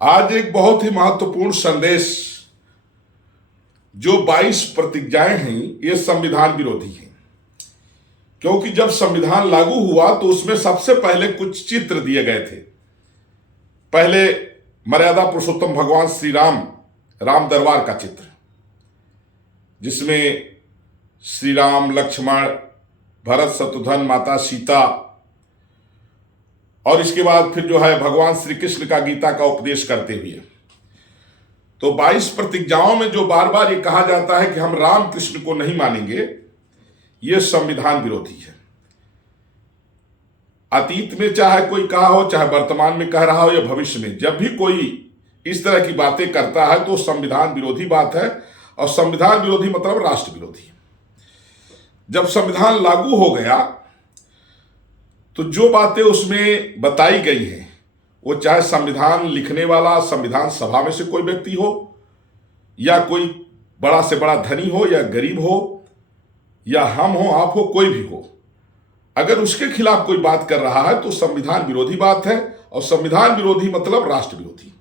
आज एक बहुत ही महत्वपूर्ण संदेश, जो 22 प्रतिज्ञाएं हैं ये संविधान विरोधी हैं। क्योंकि जब संविधान लागू हुआ तो उसमें सबसे पहले कुछ चित्र दिए गए थे। पहले मर्यादा पुरुषोत्तम भगवान श्री राम, राम दरबार का चित्र, जिसमें श्री राम, लक्ष्मण, भरत, शत्रुघ्न, माता सीता, और इसके बाद फिर जो है भगवान श्री कृष्ण का गीता का उपदेश करते हुए। तो 22 प्रतिज्ञाओं में जो बार बार ये कहा जाता है कि हम राम कृष्ण को नहीं मानेंगे, ये संविधान विरोधी है। अतीत में चाहे कोई कहा हो, चाहे वर्तमान में कह रहा हो या भविष्य में, जब भी कोई इस तरह की बातें करता है तो संविधान विरोधी बात है। और संविधान विरोधी मतलब राष्ट्र विरोधी। जब संविधान लागू हो गया तो जो बातें उसमें बताई गई हैं, वो चाहे संविधान लिखने वाला संविधान सभा में से कोई व्यक्ति हो, या कोई बड़ा से बड़ा धनी हो या गरीब हो, या हम हो, आप हो, कोई भी हो, अगर उसके खिलाफ कोई बात कर रहा है तो संविधान विरोधी बात है। और संविधान विरोधी मतलब राष्ट्र विरोधी।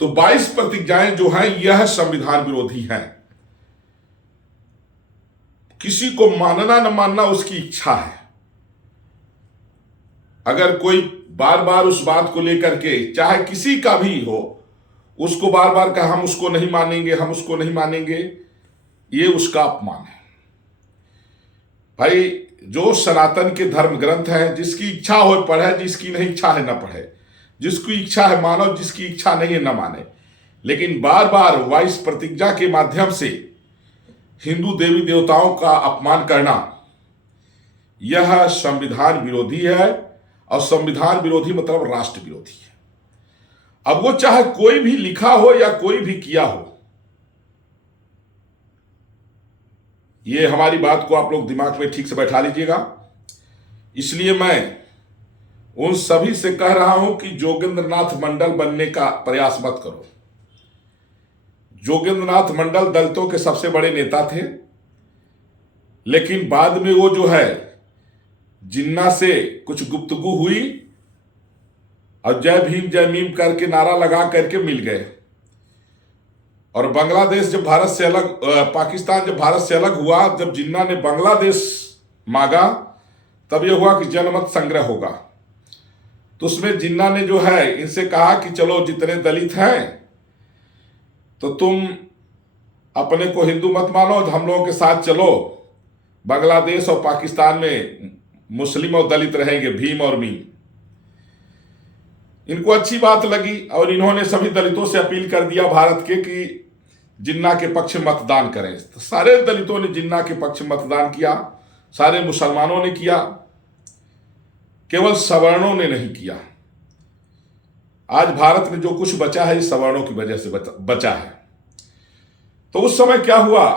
तो 22 प्रतिज्ञाएं जो हैं यह संविधान विरोधी हैं। किसी को मानना न मानना उसकी इच्छा है। अगर कोई बार बार उस बात को लेकर के, चाहे किसी का भी हो, उसको बार बार कहा हम उसको नहीं मानेंगे, हम उसको नहीं मानेंगे, ये उसका अपमान है। भाई, जो सनातन के धर्म ग्रंथ हैं, जिसकी इच्छा हो पढ़े, जिसकी नहीं इच्छा है न पढ़े, जिसकी इच्छा है मानो, जिसकी इच्छा नहीं है न माने। लेकिन बार बार 22 प्रतिज्ञा के माध्यम से हिंदू देवी देवताओं का अपमान करना, यह संविधान विरोधी है। और संविधान विरोधी मतलब राष्ट्र विरोधी है। अब वो चाहे कोई भी लिखा हो या कोई भी किया हो, ये हमारी बात को आप लोग दिमाग में ठीक से बैठा लीजिएगा। इसलिए मैं उन सभी से कह रहा हूं कि जोगेंद्रनाथ मंडल बनने का प्रयास मत करो। जोगेंद्रनाथ मंडल दलितों के सबसे बड़े नेता थे, लेकिन बाद में वो जो है जिन्ना से कुछ गुफ्तगू हुई और जय भीम जय मीम करके नारा लगा करके मिल गए। और बांग्लादेश जब भारत से अलग, पाकिस्तान जब भारत से अलग हुआ, जब जिन्ना ने बांग्लादेश मांगा, तब यह हुआ कि जनमत संग्रह होगा। तो उसमें जिन्ना ने जो है इनसे कहा कि चलो जितने दलित हैं तो तुम अपने को हिंदू मत मानो, हम लोगों के साथ चलो, बांग्लादेश और पाकिस्तान में मुस्लिम और दलित रहेंगे, भीम और मीम। इनको अच्छी बात लगी और इन्होंने सभी दलितों से अपील कर दिया भारत के कि जिन्ना के पक्ष में मतदान करें। तो सारे दलितों ने जिन्ना के पक्ष में मतदान किया, सारे मुसलमानों ने किया, केवल सवर्णों ने नहीं किया। आज भारत में जो कुछ बचा है इस सवर्णों की वजह से बचा है। तो उस समय क्या हुआ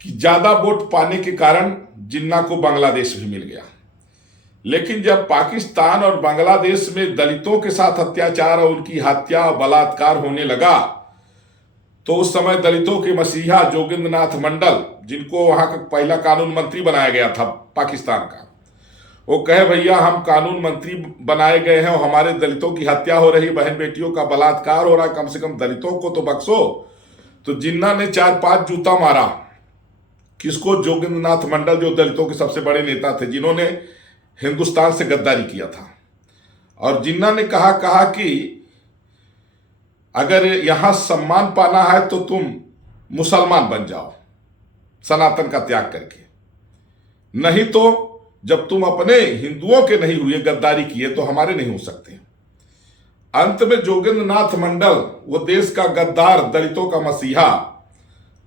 कि ज्यादा वोट पाने के कारण जिन्ना को बांग्लादेश भी मिल गया। लेकिन जब पाकिस्तान और बांग्लादेश में दलितों के साथ अत्याचार और उनकी हत्या, बलात्कार होने लगा, तो उस समय दलितों के मसीहा जोगेंद्रनाथ मंडल, जिनको वहां का पहला कानून मंत्री बनाया गया था पाकिस्तान का, वो कहे भैया हम कानून मंत्री बनाए गए हैं और हमारे दलितों की हत्या हो रही, बहन बेटियों का बलात्कार हो रहा, कम से कम दलितों को तो बख्शो। तो जिन्ना ने 4-5 जूता मारा। किसको? जोगेंद्रनाथ मंडल, जो दलितों के सबसे बड़े नेता थे, जिन्होंने हिंदुस्तान से गद्दारी किया था। और जिन्ना ने कहा कि अगर यहां सम्मान पाना है तो तुम मुसलमान बन जाओ, सनातन का त्याग करके, नहीं तो जब तुम अपने हिंदुओं के नहीं हुए, गद्दारी किए, तो हमारे नहीं हो सकते। अंत में जोगेंद्रनाथ मंडल, वो देश का गद्दार, दलितों का मसीहा,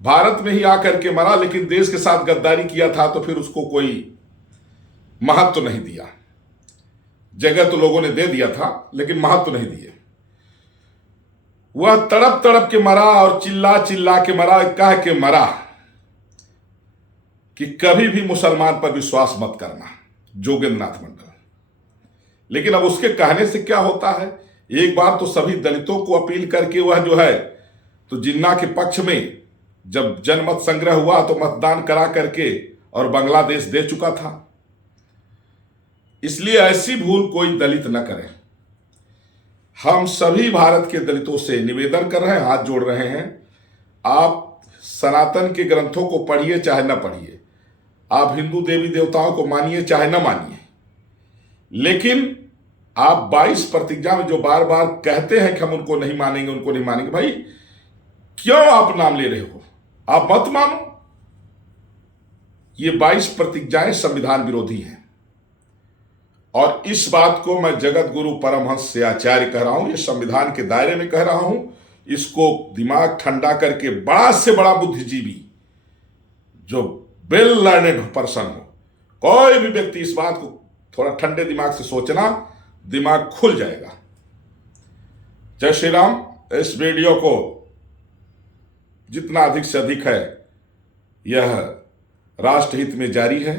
भारत में ही आकर के मरा, लेकिन देश के साथ गद्दारी किया था तो फिर उसको कोई महत्व तो नहीं दिया। जगह तो लोगों ने दे दिया था लेकिन महत्व तो नहीं दिए। वह तड़प तड़प के मरा और चिल्ला चिल्ला के मरा, कह के मरा कि कभी भी मुसलमान पर विश्वास मत करना, जोगेंद्रनाथ मंडल। लेकिन अब उसके कहने से क्या होता है? एक बार तो सभी दलितों को अपील करके वह जो है तो जिन्ना के पक्ष में जब जनमत संग्रह हुआ तो मतदान करा करके और बांग्लादेश दे चुका था। इसलिए ऐसी भूल कोई दलित न करे। हम सभी भारत के दलितों से निवेदन कर रहे हैं, हाथ जोड़ रहे हैं, आप सनातन के ग्रंथों को पढ़िए चाहे न पढ़िए, आप हिंदू देवी देवताओं को मानिए चाहे न मानिए, लेकिन आप 22 प्रतिज्ञा में जो बार बार कहते हैं कि हम उनको नहीं मानेंगे, उनको नहीं मानेंगे, भाई क्यों आप नाम ले रहे हो? आप मत मानो। ये 22 प्रतिज्ञाएं संविधान विरोधी हैं और इस बात को मैं जगत गुरु परमहंस से आचार्य कह रहा हूं, ये संविधान के दायरे में कह रहा हूं। इसको दिमाग ठंडा करके बड़ा से बड़ा बुद्धिजीवी जो वेल लर्नेड पर्सन हो, कोई भी व्यक्ति इस बात को थोड़ा ठंडे दिमाग से सोचना, दिमाग खुल जाएगा। जय श्री राम। इस वीडियो को जितना अधिक से अधिक है, यह राष्ट्रहित में जारी है,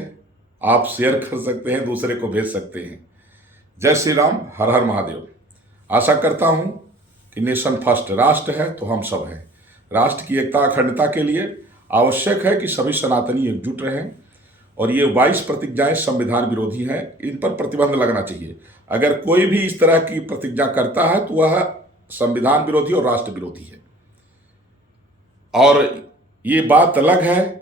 आप शेयर कर सकते हैं, दूसरे को भेज सकते हैं। जय श्री राम, हर हर महादेव। आशा करता हूं कि नेशन फर्स्ट राष्ट्र है तो हम सब हैं। राष्ट्र की एकता अखंडता के लिए आवश्यक है कि सभी सनातनी एकजुट रहें और ये 22 प्रतिज्ञाएं संविधान विरोधी हैं, इन पर प्रतिबंध लगना चाहिए। अगर कोई भी इस तरह की प्रतिज्ञा करता है तो वह संविधान विरोधी और राष्ट्र विरोधी है। और ये बात अलग है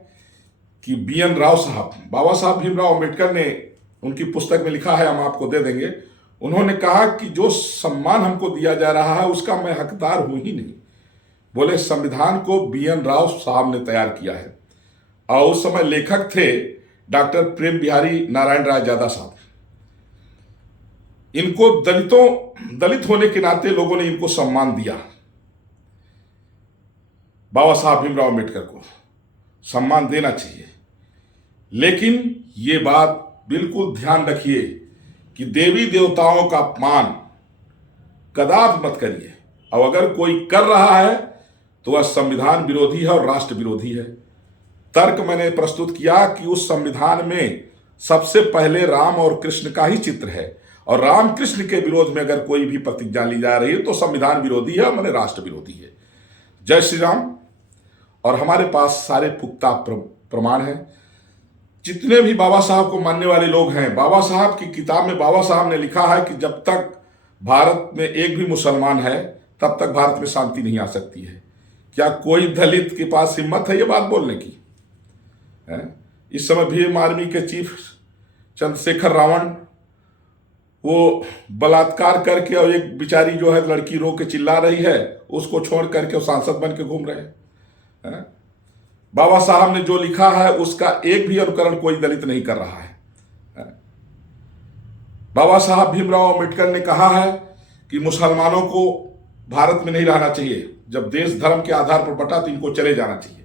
कि BN राव साहब, बाबा साहब भीमराव अंबेडकर ने उनकी पुस्तक में लिखा है, हम आपको दे देंगे, उन्होंने कहा कि जो सम्मान हमको दिया जा रहा है उसका मैं हकदार हूं ही नहीं। बोले संविधान को BN राव साहब ने तैयार किया है और उस समय लेखक थे डॉक्टर प्रेम बिहारी नारायण राय यादव साहब। इनको दलित होने के नाते लोगों ने इनको सम्मान दिया। बाबा साहब भीमराव अंबेडकर को सम्मान देना चाहिए, लेकिन ये बात बिल्कुल ध्यान रखिए कि देवी देवताओं का अपमान कदापि मत करिए। और अगर कोई कर रहा है तो वह संविधान विरोधी है और राष्ट्र विरोधी है। तर्क मैंने प्रस्तुत किया कि उस संविधान में सबसे पहले राम और कृष्ण का ही चित्र है और राम कृष्ण के विरोध में अगर कोई भी प्रतिज्ञा ली जा रही है तो संविधान विरोधी है, मैंने राष्ट्र विरोधी है। जय श्री राम। और हमारे पास सारे पुख्ता प्रमाण हैं। जितने भी बाबा साहब को मानने वाले लोग हैं, बाबा साहब की किताब में बाबा साहब ने लिखा है कि जब तक भारत में एक भी मुसलमान है तब तक भारत में शांति नहीं आ सकती है। क्या कोई दलित के पास हिम्मत है ये बात बोलने की? इस समय भीम आर्मी के चीफ चंद्रशेखर रावण वो बलात्कार करके और एक बिचारी जो है लड़की रो के चिल्ला रही है, उसको छोड़ करके वो सांसद बन के घूम रहे हैं। बाबा साहब ने जो लिखा है उसका एक भी अनुकरण कोई दलित नहीं कर रहा है। बाबा साहब भीमराव अंबेडकर ने कहा है कि मुसलमानों को भारत में नहीं रहना चाहिए, जब देश धर्म के आधार पर बटा तो इनको चले जाना चाहिए।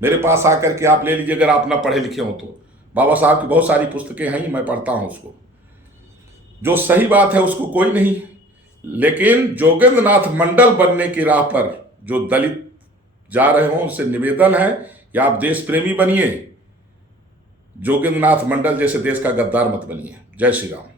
मेरे पास आकर के आप ले लीजिए अगर आप ना पढ़े लिखे हो तो। बाबा साहब की बहुत सारी पुस्तकें हैं, मैं पढ़ता हूं उसको। जो सही बात है उसको कोई नहीं, लेकिन जोगेंद्र नाथ मंडल बनने की राह पर जो दलित जा रहे हो उनसे निवेदन है कि आप देश प्रेमी बनिए, जोगेंद्र नाथ मंडल जैसे देश का गद्दार मत बनिए। जय श्री राम।